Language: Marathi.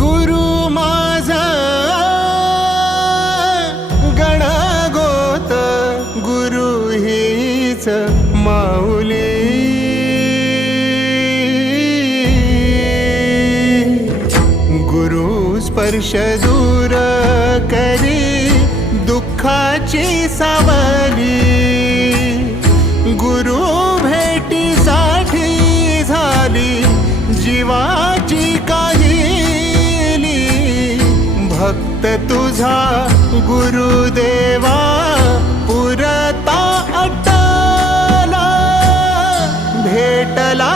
गुरु माझा गणगोत, गुरु हीच माऊली. गुरु स्पर्श दूर करी दुःखाची सावली. गुरु भेटीसाठी झाली जीवाची काहिली. भक्त तुझा गुरुदेवा पुरता अटला, भेटला